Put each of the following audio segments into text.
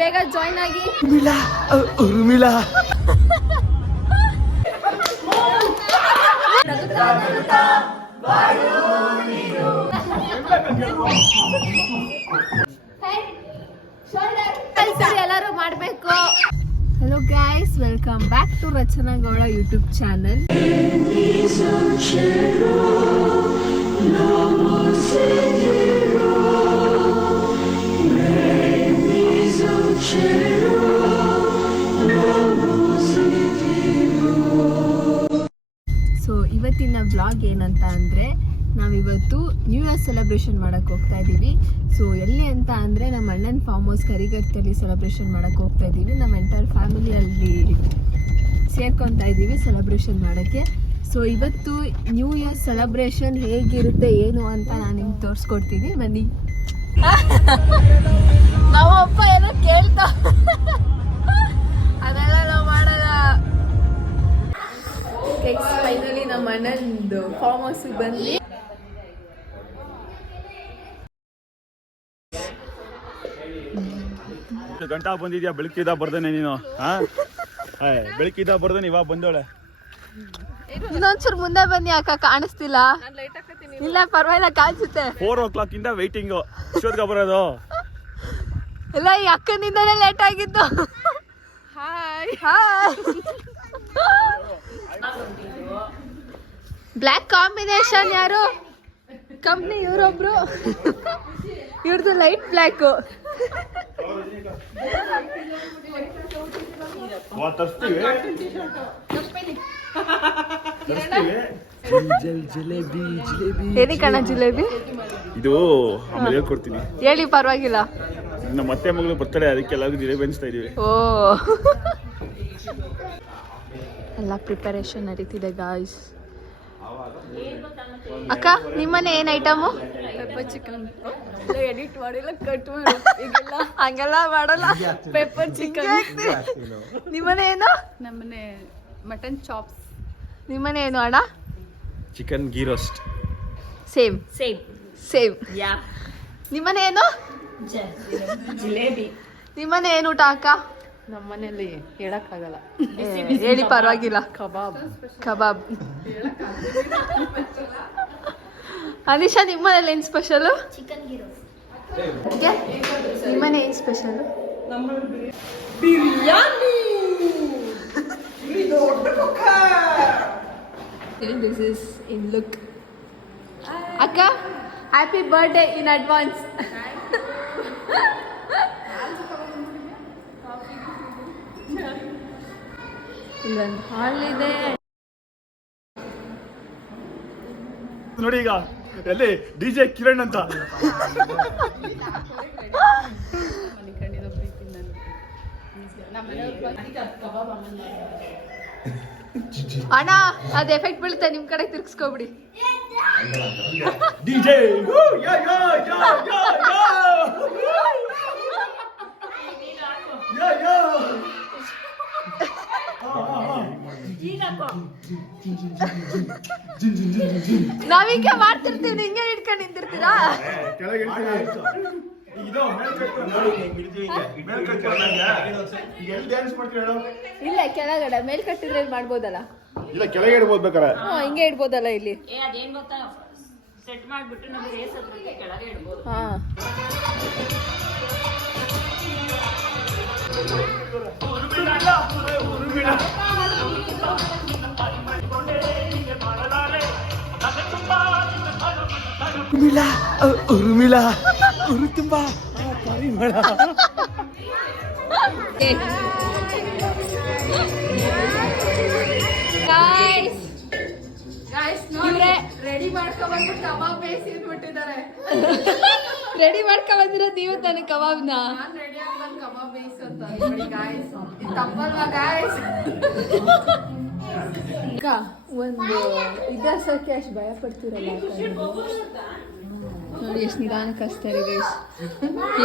ಬೇಗ ಜಾಯ್ನ್ ಆಗಿ. ಉರ್ಮಿಳಾ ಎಲ್ಲರೂ ಮಾಡಬೇಕು. Hello guys, welcome back to Rachana Gowda YouTube channel. So ಇವತ್ತಿನ ವ್ಲಾಗ್ ಏನಂತ ಅಂದರೆ, ನಾವಿವತ್ತು ನ್ಯೂ ಇಯರ್ ಸೆಲೆಬ್ರೇಷನ್ ಮಾಡೋಕ್ಕೆ ಹೋಗ್ತಾ ಇದ್ದೀವಿ. ಸೊ ಎಲ್ಲಿ ಅಂತ ಅಂದರೆ ನಮ್ಮ ಅಣ್ಣನ ಫಾರ್ಮ್ ಹೌಸ್ ಕರಿಗರ್ತಲ್ಲಿ ಸೆಲೆಬ್ರೇಷನ್ ಮಾಡೋಕ್ಕೆ ಹೋಗ್ತಾ ಇದ್ದೀವಿ. ನಮ್ಮ ಎಂಟರ್ ಫ್ಯಾಮಿಲಿ ಅಲ್ಲಿ ಸೇರ್ಕೊತಾ ಇದ್ದೀವಿ ಸೆಲೆಬ್ರೇಷನ್ ಮಾಡೋಕ್ಕೆ. ಸೊ ಇವತ್ತು ನ್ಯೂ ಇಯರ್ ಸೆಲೆಬ್ರೇಷನ್ ಹೇಗಿರುತ್ತೆ ಏನು ಅಂತ ನಾನು ನಿಮ್ಗೆ ತೋರಿಸ್ಕೊಡ್ತೀನಿ, ಬನ್ನಿ. ನಾವಪ್ಪ ಏನೋ ಕೇಳ್ತಾ ಅದೆಲ್ಲ ನಾವು ಮಾಡಲ್ಲ. ಫೈನಲಿ ನಮ್ಮ ಅಣ್ಣಂದು ಫಾರ್ಮ್ ಹೌಸಿಗೆ ಬಂದ್ವಿ. ಗಂಟಾ ಬಂದಿದ್ಯಾ? ಬೆಳಕಿದ ಬರ್ದೇನೆ ನೀನು? ಬೆಳಕಿದ ಬರ್ದೇನೆ ಇವಾಗ ಬಂದೋಳೆ. ಇನ್ನೊಂಚೂರು ಮುಂದೆ ಬನ್ನಿ ಅಕ್ಕ, ಕಾಣಿಸ್ತಿಲ್ಲ. ಇಲ್ಲ ಪರವಾಗಿಲ್ಲ, ಕಾಣಿಸುತ್ತೆ. 4 o'clock ಇಂದ ವೈಟಿಂಗು. ಇಷ್ಟೊತ್ತಿಗೆ ಬರೋದು? ಇಲ್ಲ, ಈ ಅಕ್ಕನಿಂದಲೇ ಲೇಟ್ ಆಗಿದ್ದು. Hi hi. ಬ್ಲ್ಯಾಕ್ ಕಾಂಬಿನೇಷನ್ ಯಾರು? ಕಂಪ್ನಿ ಇವರೊಬ್ರು, ಇವ್ರದ್ದು ಲೈಟ್ ಬ್ಲ್ಯಾಕು. ಏನಿ ಕಣ ಜಿಲೇಬಿ? ಇದು ಆಮೇಲೆ ಹೇಳ್ಕೊಡ್ತೀನಿ, ಹೇಳಿ ಪರವಾಗಿಲ್ಲ. ನಮ್ಮ ಅತ್ತೆ ಮಗಳು ಬರ್ತಾಳೆ, ಅದಕ್ಕೆ ಎಲ್ಲರಿಗೂ ಜಿಲೇಬಿ ಅನಿಸ್ತಾ ಇದೀವಿ. ಓ, ಎಲ್ಲ ಪ್ರಿಪರೇಷನ್ ನಡೀತಿದೆ ಗಾಯ್ಸ್. ಅಕ್ಕ, ನಿಮ್ಮನೆ ಏನ್ ಐಟಮು? Pepper chicken. ಎಡಿಟ್ ಮಾಡಿಲ್ಲ, ಕಟ್ ಮಾಡಿ. ಹಂಗೆಲ್ಲ ಮಾಡಲ್ಲ. Pepper chicken. ನಿಮ್ಮನೆ ಏನು? ನಮ್ಮನೆ ಮಟನ್ ಚಾಪ್ಸ್. ನಿಮ್ಮನೆ ಏನು ಅಣ್ಣ? Chicken ghee roast. Same same same. Yeah. ನಿಮ್ಮನೆ ಏನು? ಜಿಲೇಬಿ. ನಿಮ್ಮನೆ ಏನು ಊಟ ಅಕ್ಕ? ನಮ್ಮನೇಲಿ ಹೇಳಕ್ಕಾಗಲ್ಲ. ಹೇಳಿ ಪರವಾಗಿಲ್ಲ. ಕಬಾಬ್. ಕಬಾಬ್. ಅನಿಶಾ, ನಿಮ್ಮನೇಲಿ ಏನು ಸ್ಪೆಷಲು? ಚಿಕನ್ ಗೀರೋ. ನಿಮ್ಮನೆ ಏನು special? Biryani. This is in look. ಅಕ್ಕ, ಹ್ಯಾಪಿ ಬರ್ಡೇ ಇನ್ ಅಡ್ವಾನ್ಸ್. ಇಲ್ಲೊಂದು ಹಾಲ್ ಇದೆ ನೋಡಿ. ಈಗ ಎಲ್ಲಿ DJ ಕಿರಣ್ ಅಂತ. ಅಣ್ಣ, ಅದು ಎಫೆಕ್ಟ್ ಬೀಳುತ್ತೆ, ನಿಮ್ ಕಡೆ ತಿರ್ಗಿಸ್ಕೊಬಿಡಿ. DJ ನಾವೀಗ ಮಾಡ್ತಿರ್ತೀವಿ, ಹಿಂಗೆ ಇಟ್ಕೊಂಡು ನಿಂತಿರ್ತೀರಾ? ಇಲ್ಲ, ಕೆಳಗಡೆ ಮೇಲ್ ಕಟ್ಟಿದ್ರೆ ಇಲ್ಲಿ ಮಾಡ್ಬೋದಲ್ಲ? ಇಲ್ಲ, ಕೆಳಗೆ ಇಡ್ಬೋದು ಬೇಕಾರೆ. ಹಿಂಗೆ ಇಡ್ಬೋದಲ್ಲ ಇಲ್ಲಿ? ಅದೇನ್ ಗೊತ್ತಾ, ಸೆಟ್ ಮಾಡ್ಬಿಟ್ಟು ನಮ್ಗೆ ರೇಸ್ ಹತ್ರಕ್ಕೆ ಕೆಳಗೆ ಇಡ್ಬೋದು. ಹಾ. ಉರ್ಮಿಳಾ ತುಂಬಾ ಪರಿಮಳ. ರೆಡಿ ಮಾಡ್ಕೊಂಡ್ಬಿಟ್ಟು ಕಬಾಬ್ ಬೇಯಿಸಿಟ್ಬಿಟ್ಟಿದ್ದಾರೆ. ರೆಡಿ ಮಾಡ್ಕೊಂಡ್ಬಂದಿರೋದು ನೀವು ತಾನೆ ಕಬಾಬ್ನ? ರೆಡಿ ಆಗ್ಬಂದು ಕಬಾಬ್ ಬೇಯಿಸಂತ ತಪ್ಪಲ್ವಾ ಗಾಯ್ಸ್? ಒಂದು ಇದಾಸಕ್ಕೆ ಅಷ್ಟು ಭಯ ಪಡ್ತಿರಲ್ಲ ನೋಡಿ, ಎಷ್ಟು ನಿಧಾನಕ್ಕೆ ಹಚ್ತಾರೆ ಗೈಸ್.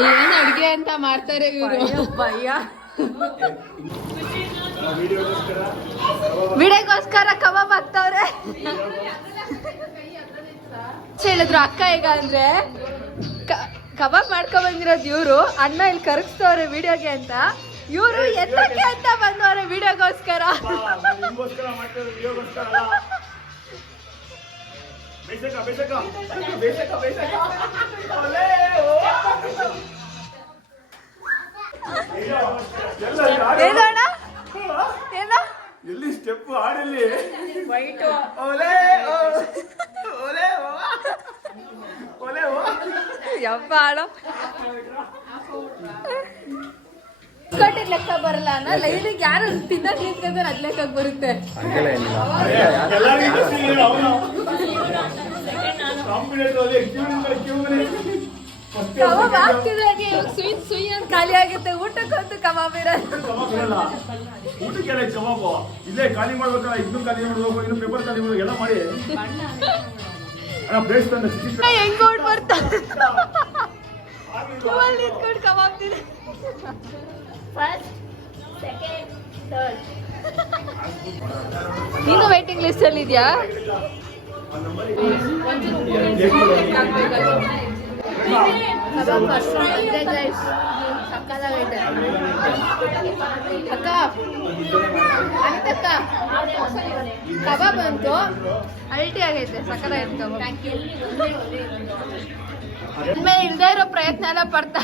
ಏನು ಅಡುಗೆ ಅಂತ ಮಾಡ್ತಾರೆ ಇವರು. ಭಯ. ವಿಡಿಯೋಗೋಸ್ಕರ ಕಬಾಬ್ ಹಾಕ್ತವ್ರೆ. ಹೇಳಿದ್ರು ಅಕ್ಕ ಈಗ ಅಂದ್ರೆ ಕಬಾಬ್ ಮಾಡ್ಕೊಂಡ್ ಬಂದಿರೋದು ಇವರು, ಅಣ್ಣ ಇಲ್ಲಿ ಕರಗಿಸ್ತವ್ರೆ ವಿಡಿಯೋಗೆ ಅಂತ. ಇವರು ಎತ್ತಕ್ಕೆ ಅಂತ ಬಂದವ್ರೆ ವಿಡಿಯೋಗೋಸ್ಕರ. ನಿಮ್ಗೋಸ್ಕರ ಮಾಡ್ತಿರೋದು, ವಿಡಿಯೋಗೋಸ್ಕರ ಅಲ್ಲ. ಬೇಸಕ ಬೇಸಕ ಬೇಸಕ ಬೇಸಕ ಒಲೆ ಓ ಏನೋಣ ಏನೋ ಎಲ್ಲಿ ಸ್ಟೆಪ್ ಆಡಿಲ್ಲಿ ವೈಟು ಒಲೆ ಓ ಒಲೆ ಓ ಒಲೆ ಓ ಯಪ್ಪ ಆಳೋ ಕಟ್ಟಿಗೆ ಲೆಕ್ಕ ಬರಲ್ಲ ಅಣ್ಣ. ಲೈನಿಗೆ ಯಾರು ತಿನ್ನಕ್ ನಿಂತ್ಕೊಂಡ್ರೆ ಅದ್ ಲೆಕ್ಕಕ್ಕೆ ಬರುತ್ತೆ. ಕಬಾಬ್ ಆಗ್ತಿದ್ರಾಗೆ ಸುಯ್ ಸುಯ್ ಅಂತ ಖಾಲಿ ಆಗುತ್ತೆ. ಊಟಕ್ಕಂತೂ ಕಬಾಬ್ ಇರಲ್ಲ. ಊಟಕ್ಕೆಲ್ಲ ಕಬಾಬು ಇಲ್ಲೇ ಖಾಲಿ ಮಾಡ್ಬೇಕಲ್ಲ, ಇನ್ನೂ ಖಾಲಿ ಮಾಡ್ಬೇಕು, ಇನ್ನು ಪೇಪರ್ ಖಾಲಿ ಮಾಡ್ಬೇಕು, ಎಲ್ಲ ಮಾಡಿ ಪ್ಲೇಸ್ ತಂದ ಹೆಂಗ್ ಓಡ್ ಬರ್ತಾ ನಿಂತ್ಕೊಂಡು ಕಬಾಬ್ ತಿನ್ನ. First second third. ನೀನು ವೇಟಿಂಗ್ ಲಿಸ್ಟ್ ಅಲ್ಲಿ ಇದೆಯಾ? ಅಕ್ಕ ಕಬಾಬ್ ಅಂತೂ ಅಲ್ಟಿ ಆಗೈತೆ, ಸಕ್ಕತ್ತಾಗೈತೆ ಕಬಾಬ್. ಇನ್ಮೇಲೆ ಇಲ್ದೇ ಇರೋ ಪ್ರಯತ್ನ ಎಲ್ಲ ಪಡ್ತಾ.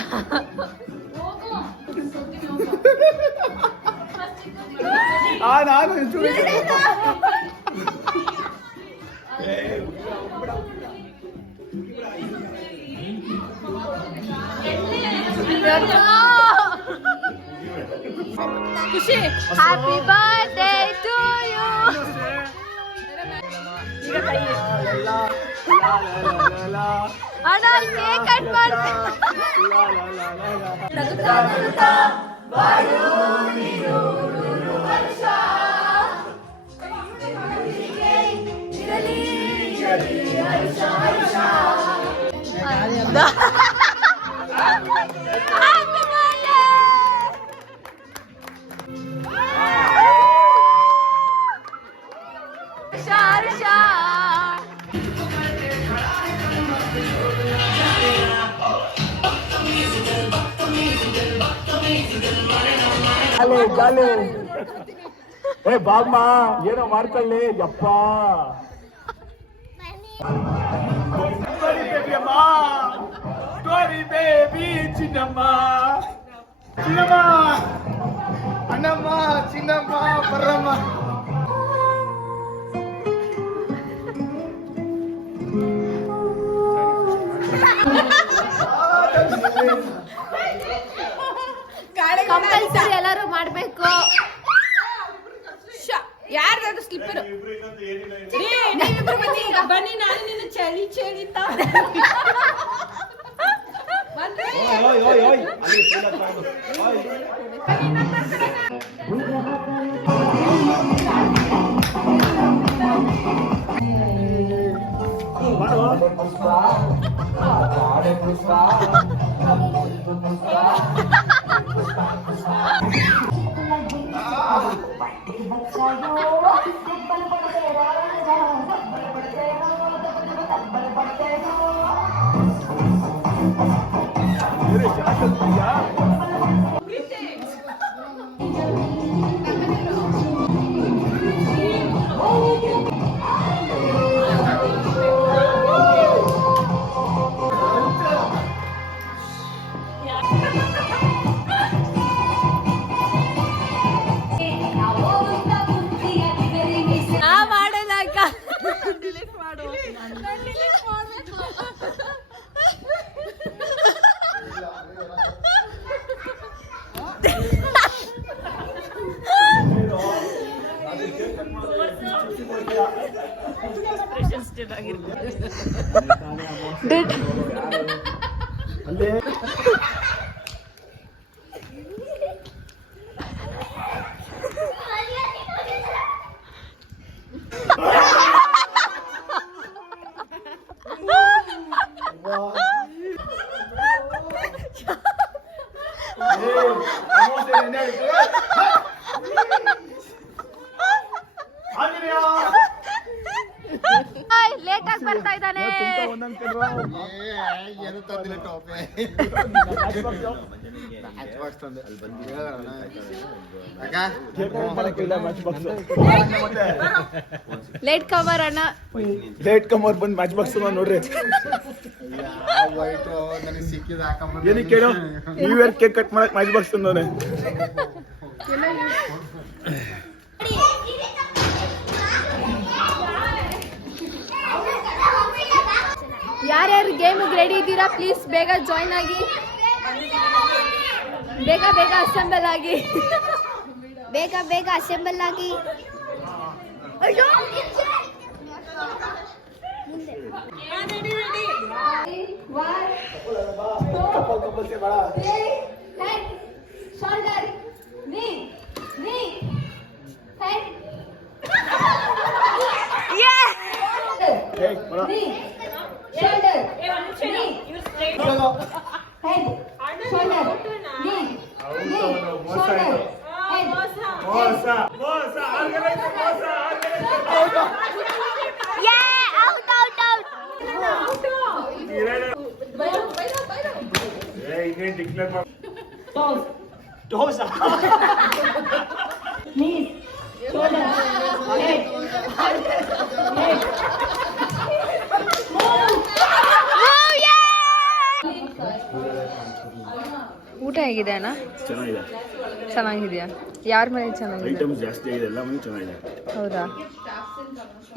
ಖುಷಿ, ಹ್ಯಾಪಿ ಬರ್ತ್ಡೇ ಟು ಯು. ಅಣ್ಣ ಕೇಕ್ ಕಟ್ ಮಾಡ್ತೀನಿ. ಏ ಬಾಮ್ಮ ಏನೋ ಮಾಡ್ಕೊಳ್ಳಿ ಯಪ್ಪ. ಬೇಬಿ ಚಿನ್ನಮ್ಮ ಚಿನ್ನಮ್ಮ ಅಣ್ಣಮ್ಮ ಚಿನ್ನಮ್ಮ ಬರ್ರಮ್ಮ. ಕಂಪಲ್ಸರಿ ಎಲ್ಲರೂ ಮಾಡ್ಬೇಕು. ಯಾರ್ದಾದ್ರು ಸ್ಲಿಪ್ಪರ್ ಬನ್ನಿ, ನಾನು ನಿನ್ನ ಚಳಿ ಚಳಿ ಲೇಟ್ ಆಗಿ ಬರ್ತಾ ಇದ್ದಾನೆ. ಲೇಟ್ ಕವರ್ ಅಣ್ಣ. ಲೇಟ್ ಕಮರ್ ಬಂದು ಮ್ಯಾಚ್ ಬಾಕ್ಸ್ ನೋಡ್ರಿ. ಏನಕ್ಕೆ ಕೇಳು, ನ್ಯೂ ಇಯರ್ ಕೇಕ್ ಕಟ್ ಮಾಡಕ್ ಮ್ಯಾಚ್ ಬಾಕ್ಸ್ ತಂದವನೆ. ಯಾರ್ಯಾರು ಗೇಮಿಗೆ ರೆಡಿ ಇದ್ದೀರಾ ಪ್ಲೀಸ್ ಬೇಗ ಜಾಯ್ನ್ ಆಗಿ, ಬೇಗ ಬೇಗ ಅಸೆಂಬಲ್ ಆಗಿ, ಬೇಗ ಬೇಗ ಅಸೆಂಬಲ್ ಆಗಿ. ಊಟ ಹೇಗಿದೆ ಅಣ್ಣ? ಚೆನ್ನಾಗಿದೆ. ಚೆನ್ನಾಗಿದೆಯಾ? ಯಾರ ಮನೆ ಚೆನ್ನಾಗಿದೆ? ಐಟಮ್ಸ್ ಜಾಸ್ತಿ ಆಗಿದೆ, ಎಲ್ಲ ಮನೆ ಚೆನ್ನಾಗಿದೆ. ಹೌದಾ?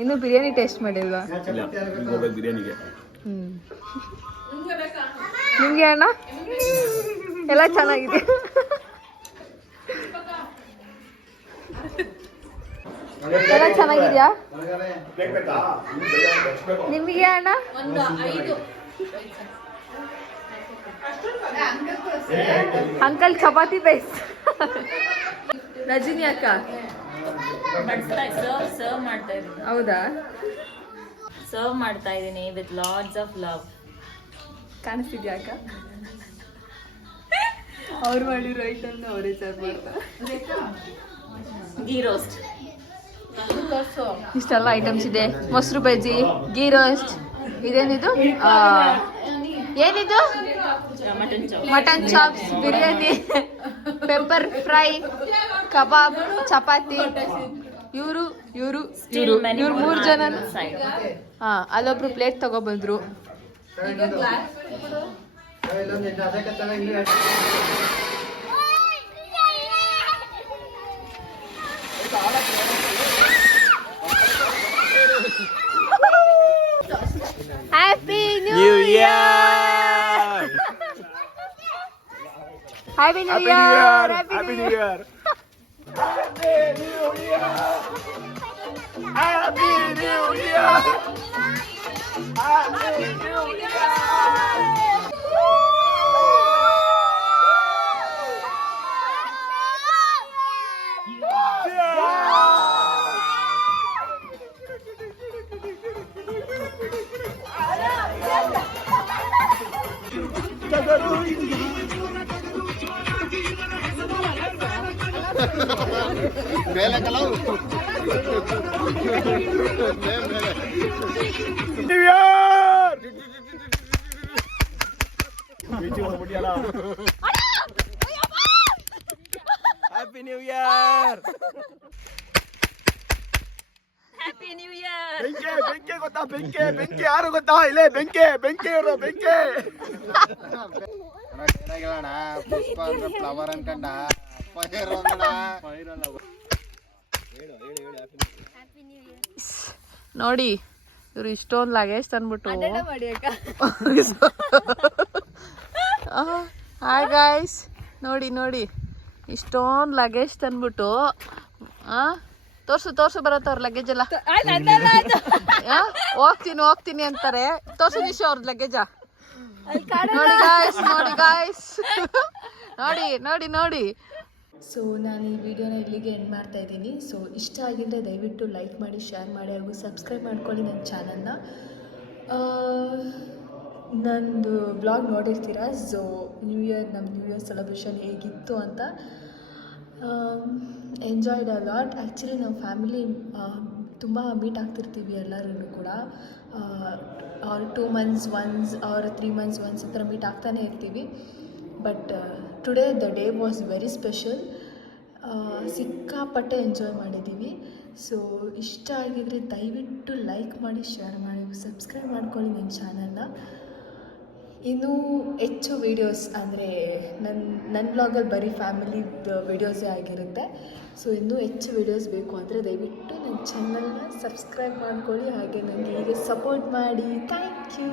ಇನ್ನು ಬಿರಿಯಾನಿ ಟೇಸ್ಟ್ ಮಾಡಿಲ್ವಾ? ಇಲ್ಲ, ಈಗ ಹೋಗ್ಬೇಕು ಬಿರಿಯಾನಿಗೆ. ನಿಮ್ಗೆ ಅಣ್ಣ ಎಲ್ಲ ಚೆನ್ನಾಗಿದೆ. ಎಲ್ಲ ಚೆನ್ನಾಗಿದ್ಯಾ ನಿಮಗೆ ಅಣ್ಣ? Uncle chapati base. ರಜನಿ ಅಕ್ಕ ಸರ್ವ್ ಮಾಡ್ತಾ ಇದ್ದೀನಿ. ಹೌದಾ? ಸರ್ವ್ ಮಾಡ್ತಾ ಇದ್ದೀನಿ ವಿತ್ ಲಾಟ್ಸ್ ಆಫ್ ಲವ್. ಕಾಣಿಸ್ತಿದ್ಯಾ ಅಕ್ಕ? ಅವ್ರು ಮಾಡಿರೋ ಐಟಮ್ನ ಅವರೇ ಸರ್ವ್ ಮಾಡ್ತಾರೆ. ಗೀ ರೋಸ್ಟ್. ಇಷ್ಟೆಲ್ಲ ಐಟಮ್ಸ್ ಇದೆ. ಮೊಸರು ಬಜ್ಜಿ, ಗೀ ರೋಸ್ಟ್, ಇದೇನಿದು ಏನಿದು? Mutton chops, biryani, pepper fry, kebab, chapati. ಇವರು ಇವರು ಇವರು ಇವ್ರು 3 ಜನ. ಹಾ, ಅಲ್ಲೊಬ್ರು ಪ್ಲೇಟ್ ತಗೊಬಂದ್ರು. Happy new year! Happy new year! Happy new year! Happy new year! Happy new year! Happy New Year! Happy new year. ಬೆಂಕಿ ಬೆಂಕಿ ಗೊತ್ತಾ? ಬೆಂಕಿ ಬೆಂಕಿ ಯಾರು ಗೊತ್ತಾ? ಇಲ್ಲೇ ಬೆಂಕಿ ಬೆಂಕಿ ಇರೋ ಬೆಂಕಿ. ಪುಷ್ಪ ಅಂದ್ರೆ ಫ್ಲವರ್ ಅನ್ಕಂಡ ನೋಡಿ, ಇವ್ರು ಇಷ್ಟೊಂದು ಲಗೇಜ್ ತಂದ್ಬಿಟ್ಟು. ಹಾಯ್ ಗಾಯ್ಸ್, ನೋಡಿ ನೋಡಿ, ಇಷ್ಟೊಂದು ಲಗೇಜ್ ತಂದ್ಬಿಟ್ಟು. ತೋರ್ಸು ಬರತ್ತ ಅವ್ರ ಲಗೇಜ್ ಎಲ್ಲ. ಹೋಗ್ತೀನಿ ಅಂತಾರೆ. ತೋರ್ಸು ನಿಶು ಅವ್ರ ಲಗೇಜ. ನೋಡಿ ಗಾಯ್ಸ್, ನೋಡಿ ಗಾಯ್ಸ್, ನೋಡಿ. ಸೊ ನಾನು ಈ ವಿಡಿಯೋನ ಇಲ್ಲಿಗೆ ಎಂಡ್ ಮಾಡ್ತಾ ಇದ್ದೀನಿ. ಸೊ ಇಷ್ಟ ಆಗಿದ್ರೆ ದಯವಿಟ್ಟು ಲೈಕ್ ಮಾಡಿ, ಶೇರ್ ಮಾಡಿ ಹಾಗೂ ಸಬ್ಸ್ಕ್ರೈಬ್ ಮಾಡ್ಕೊಳ್ಳಿ ನನ್ನ ಚಾನಲ್ನ. ನಂದು ಬ್ಲಾಗ್ ನೋಡಿರ್ತೀರ. ಸೊ ನ್ಯೂ ಇಯರ್ ಸೆಲೆಬ್ರೇಷನ್ ಹೇಗಿತ್ತು ಅಂತ. Enjoyed a lot. ಆ್ಯಕ್ಚುಲಿ ನಾವು ಫ್ಯಾಮಿಲಿ ತುಂಬ ಮೀಟ್ ಆಗ್ತಿರ್ತೀವಿ ಎಲ್ಲರೂ ಕೂಡ. Or 2 months once or 3 months once ಆ ಥರ ಮೀಟ್ ಆಗ್ತಾನೆ ಇರ್ತೀವಿ. But today the day was very special. ಸಿಕ್ಕಾಪಟ್ಟೆ ಎಂಜಾಯ್ ಮಾಡಿದ್ದೀವಿ. ಸೊ ಇಷ್ಟ ಆಗಿದರೆ ದಯವಿಟ್ಟು ಲೈಕ್ ಮಾಡಿ, ಶೇರ್ ಮಾಡಿ, ಸಬ್ಸ್ಕ್ರೈಬ್ ಮಾಡ್ಕೊಳ್ಳಿ ನನ್ನ ಚಾನಲ್ನ. ಇನ್ನೂ ಹೆಚ್ಚು ವೀಡಿಯೋಸ್ ಅಂದರೆ ನನ್ನ ಬ್ಲಾಗಲ್ಲಿ ಬರೀ ಫ್ಯಾಮಿಲಿ ವೀಡಿಯೋಸೇ ಆಗಿರುತ್ತೆ. ಸೊ ಇನ್ನೂ ಹೆಚ್ಚು ವೀಡಿಯೋಸ್ ಬೇಕು ಅಂದರೆ ದಯವಿಟ್ಟು ನನ್ನ ಚಾನಲ್ನ ಸಬ್ಸ್ಕ್ರೈಬ್ ಮಾಡ್ಕೊಳ್ಳಿ. ಹಾಗೆ ನನಗೆ ಹೀಗೆ ಸಪೋರ್ಟ್ ಮಾಡಿ. Thank you.